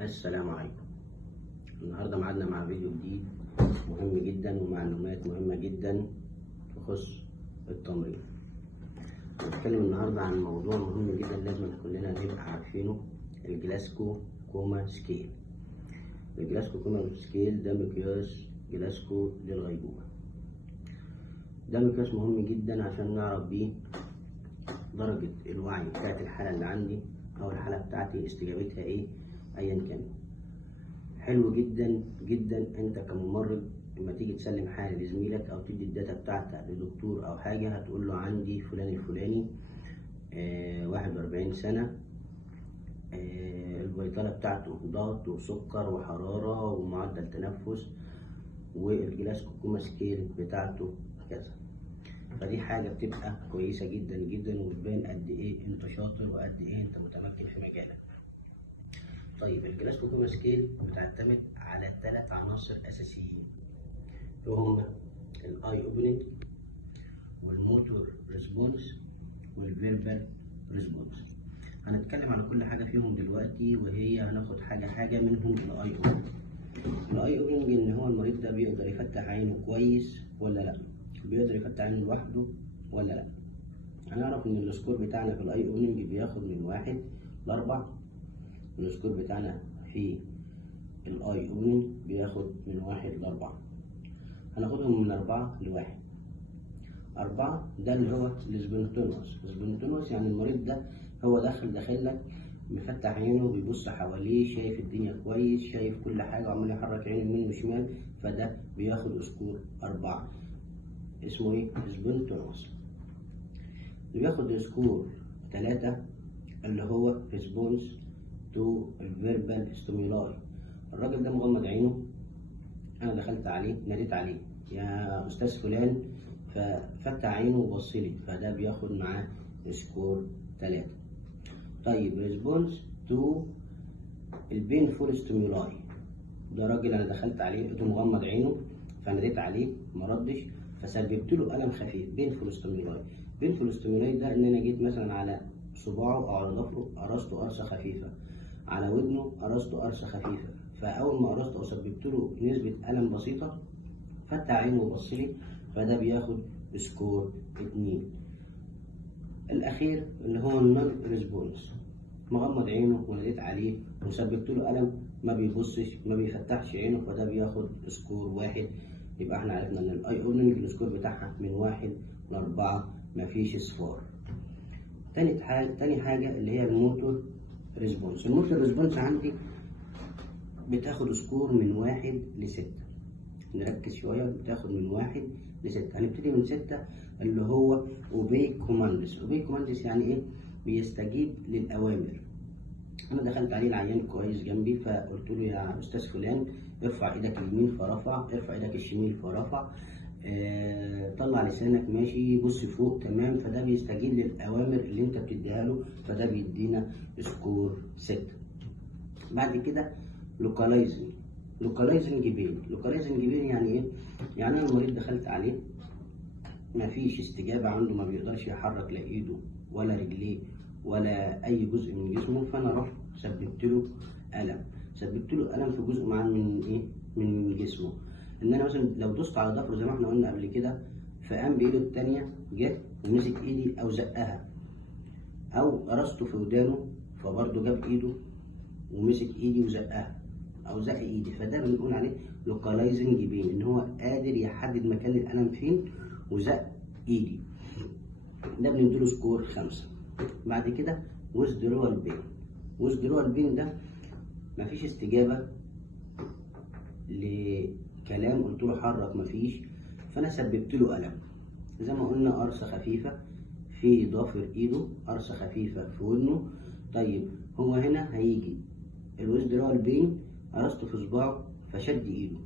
السلام عليكم. النهارده معادنا مع فيديو جديد مهم جدا ومعلومات مهمة جدا تخص التمريض. هنتكلم النهارده عن موضوع مهم جدا لازم كلنا نبقى عارفينه، الجلاسكو كوما سكيل. الجلاسكو كوما سكيل ده مقياس جلاسكو للغيبوبة. ده مقياس مهم جدا عشان نعرف بيه درجة الوعي بتاعت الحالة اللي عندي أو الحالة بتاعتي استجابتها إيه أيا كان. حلو جدا جدا انت كممرض لما تيجي تسلم حاله لزميلك او تدي الداتا بتاعتك لدكتور او حاجه، هتقول له عندي فلان الفلاني 41 سنه، الفيتاله بتاعته ضغط وسكر وحراره ومعدل تنفس، والجلاسكو كوما سكيل بتاعته كذا. فدي حاجه بتبقى كويسه جدا جدا وبتبين قد ايه انت شاطر وقد ايه انت متمكن في مجالك. طيب الجلاسكو كوما سكيل بتعتمد على 3 عناصر اساسيين، وهم الاي اوبننج والموتور ريسبونس والفيربال ريسبونس. هنتكلم على كل حاجه فيهم دلوقتي، وهي هناخد حاجه منهم. الاي اوبننج، الاي اوبننج ان هو المريض ده بيقدر يفتح عينه كويس ولا لا، بيقدر يفتح عينه لوحده ولا لا. هنعرف ان السكور بتاعنا في الاي اوبننج بياخد من 1 ل4. السكور بتاعنا في الاي اوبننج بياخد من 1 ل4. هناخدهم من 4 ل1. 4 ده اللي هو السبونتونوس. السبونتونوس يعني المريض ده هو داخل لك مفتح عينه، بيبص حواليه، شايف الدنيا كويس، شايف كل حاجه وعمال يحرك عينه يمين وشمال، فده بياخد سكور 4 اسمه ايه؟ سبونتونوس. اللي بياخد سكور 3 اللي هو ريسبونس تو الفيربال ستيمولاي. الراجل ده مغمض عينه، انا دخلت عليه ناديت عليه يا استاذ فلان، ففتح عينه وبص لي، فده بياخد معاه سكور 3. طيب ريسبونس تو البينفول ستيمولاي، ده راجل انا دخلت عليه لقيته مغمض عينه فناديت عليه ما ردش، فسببت له الم خفيف. بينفول ستيمولاي، بينفول ستيمولاي ده ان انا جيت مثلا على صباعه او على ضفره قرصته قرصه خفيفه، على ودنه قرصته قرصه خفيفه، فاول ما قرصته او سببت له نسبه الم بسيطه فتح عينه وبص لي، فده بياخد سكور 2. الاخير اللي هو النون ريسبونس، مغمض عينه وناديت عليه وسببت له الم، ما بيبصش ما بيفتحش عينه، فده بياخد سكور 1. يبقى احنا عرفنا ان الاي اوبننج السكور بتاعها من 1 ل4 مفيش صفار. تاني حاجه اللي هي الموتور ريسبونس. الموتور ريسبونس عندي بتاخد سكور من 1 ل6. نركز شويه، بتاخد من 1 ل6. هنبتدي من 6 اللي هو اوبي كوماندس. اوبي كوماندس يعني ايه؟ بيستجيب للاوامر. انا دخلت عليه العيان كويس جنبي، فقلت له يا استاذ فلان ارفع ايدك اليمين فرفع، ارفع ايدك الشمال فرفع، طلع لسانك ماشي، بص فوق تمام، فده بيستجيب للاوامر اللي انت بتديها له، فده بيدينا سكور 6. بعد كده لوكالايزنج. لوكالايزنج بين يعني ايه؟ يعني انا المريض دخلت عليه مفيش استجابه عنده، ما بيقدرش يحرك لا ايده ولا رجليه ولا اي جزء من جسمه، فانا رحت سببت له الم في جزء معين من ايه؟ من جسمه. ان انا مثلا لو دوست على ضفره زي ما احنا قلنا قبل كده، فقام بايده الثانيه جه ومسك ايدي او زقها، او قرصته في ودانه فبرضه جاب ايده ومسك ايدي وزقها او زق ايدي، فده بنقول عليه لوكالايزنج بين، ان هو قادر يحدد مكان الالم فين وزق ايدي، ده بنديله سكور 5. بعد كده ويزدرول بين. ويزدرول بين ده مفيش استجابه لكلام قلت له حرك مفيش، فانا سببت له الم زي ما قلنا، قرصه خفيفه في ضافر ايده، قرصه خفيفه في ودنه. طيب هو هنا هيجي الويزدرول بين، قرصته في صباعه فشد ايده،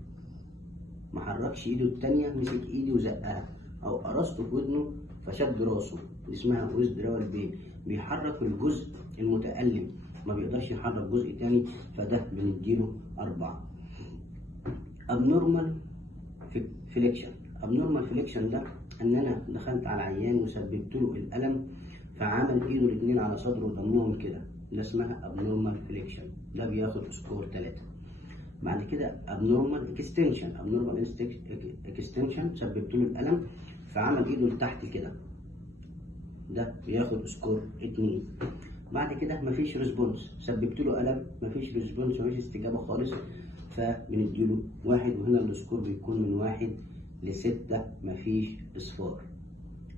ما حركش ايده التانية، مسك ايدي وزقها، او قرصته في ودنه فشد راسه، دي اسمها ويزدرول بين، بيحرك الجزء المتألم ما بيقدرش يحرك جزء تاني، فده بنديله 4. ابنورمال فليكشن. ابنورمال فليكشن ده ان انا دخلت على العيان وسببت له الالم فعمل ايده الاثنين على صدره وضمهم كده، ده اسمها ابنورمال فليكشن. ده بياخد سكور 3. بعد كده abnormal extension سببت له الألم فعمل ايده لتحت كده، ده بياخد سكور 2. بعد كده مفيش ريسبونس، سببت له ألم مفيش ريسبونس، مفيش استجابة خالص، فبنديله 1. وهنا السكور بيكون من 1 ل6، مفيش إصفار.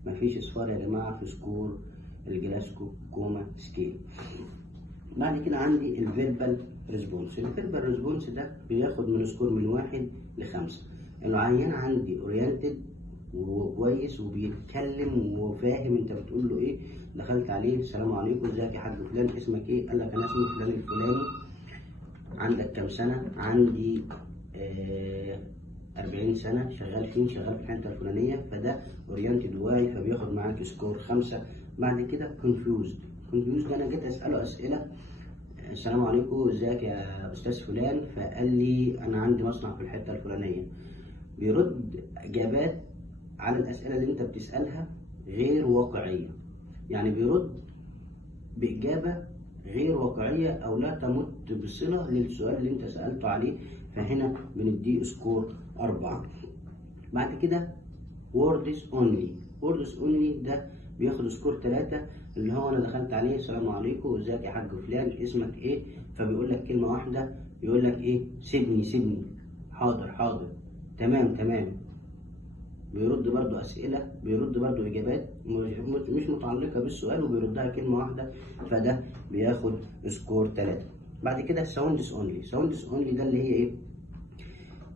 مفيش إصفار يا جماعة في سكور الجلاسكو كوما سكيل. بعد كده عندي الفيربال ريسبونس. الفيربال ريسبونس ده بياخد من سكور من 1 ل5. العيان عندي اورينتد وكويس وبيتكلم وفاهم انت بتقول له ايه. دخلت عليه السلام عليكم ازيك يا حاج فلان، اسمك ايه؟ قال لك انا اسمي فلان الفلاني، عندك كام سنه؟ عندي 40 سنه، شغال فين؟ شغال في الحته الفلانيه. فده اورينتد واعي فبياخد معاك سكور 5. بعد كده كونفيوزد ده انا جيت اساله اسئله، السلام عليكم ازيك يا استاذ فلان، فقال لي انا عندي مصنع في الحته الفلانيه. بيرد اجابات على الاسئله اللي انت بتسالها غير واقعيه، يعني بيرد باجابه غير واقعيه او لا تمت بصله للسؤال اللي انت سالته عليه، فهنا بنديه سكور 4. بعد كده ووردز اونلي ده بياخد سكور 3، اللي هو انا دخلت عليه السلام عليكم ازيك يا حاج فلان، اسمك ايه؟ فبيقول لك كلمه واحده، يقول لك ايه؟ سيبني، حاضر، تمام. بيرد برضو اسئله، بيرد برضو اجابات مش متعلقه بالسؤال وبيردها كلمه واحده، فده بياخد سكور 3. بعد كده ساوندز اونلي ده اللي هي ايه؟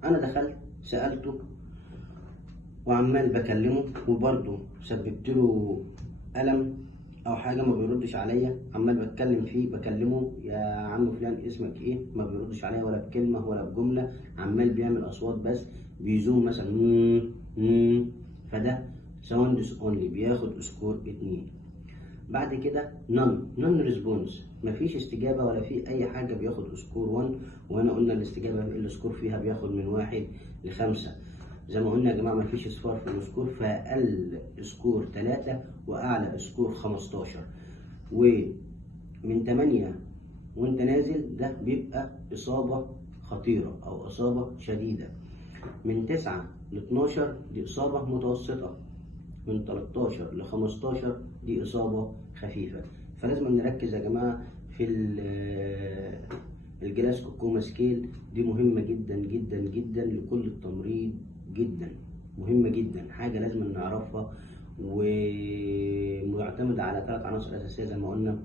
انا دخلت سالته وعمال بكلمه وبرضه سببت له ألم أو حاجة ما بيردش عليا، عمال بتكلم فيه بكلمه يا عم فلان اسمك إيه؟ ما بيردش عليا ولا بكلمة ولا بجملة، عمال بيعمل أصوات بس، بيزوم مثلا فده ساوندز أونلي بياخد سكور 2. بعد كده نون ريسبونس، مفيش استجابة ولا في أي حاجة، بياخد سكور 1. وهنا قلنا الاستجابة السكور فيها بياخد من 1 ل5. زي ما قلنا يا جماعه مفيش اصفار في السكور، فاقل سكور 3 واعلى سكور 15. ومن 8 وانت نازل ده بيبقى اصابه خطيره او اصابه شديده. من 9 ل 12 دي اصابه متوسطه. من 13 ل 15 دي اصابه خفيفه. فلازم نركز يا جماعه في الجلاسكو كوما سكيل، دي مهمه جدا لكل التمريض، جدا مهمة جدا، حاجة لازم نعرفها، ومعتمدة على 3 عناصر أساسية زي ما قلنا: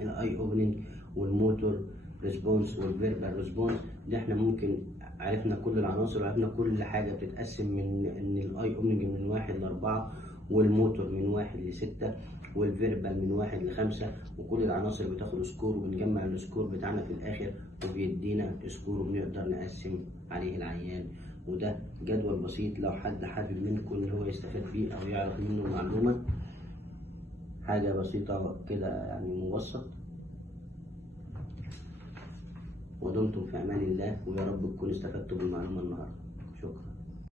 الاي اوبننج والموتور ريسبونس والفيربال ريسبونس. ده احنا ممكن عرفنا كل العناصر وعرفنا كل حاجة بتتقسم من ان الاي اوبننج من 1 ل4 والموتور من 1 ل6 والفيربال من 1 ل5، وكل العناصر بتاخد سكور وبنجمع السكور بتاعنا في الاخر وبيدينا سكور وبنقدر نقسم عليه العيان. وده جدول بسيط لو حد حابب منكم ان هو يستفاد بيه او يعرف منه معلومة، حاجة بسيطة كده يعني مبسط. ودمتم في امان الله، ويا رب تكونوا استفدتوا بالمعلومة النهاردة. شكرا.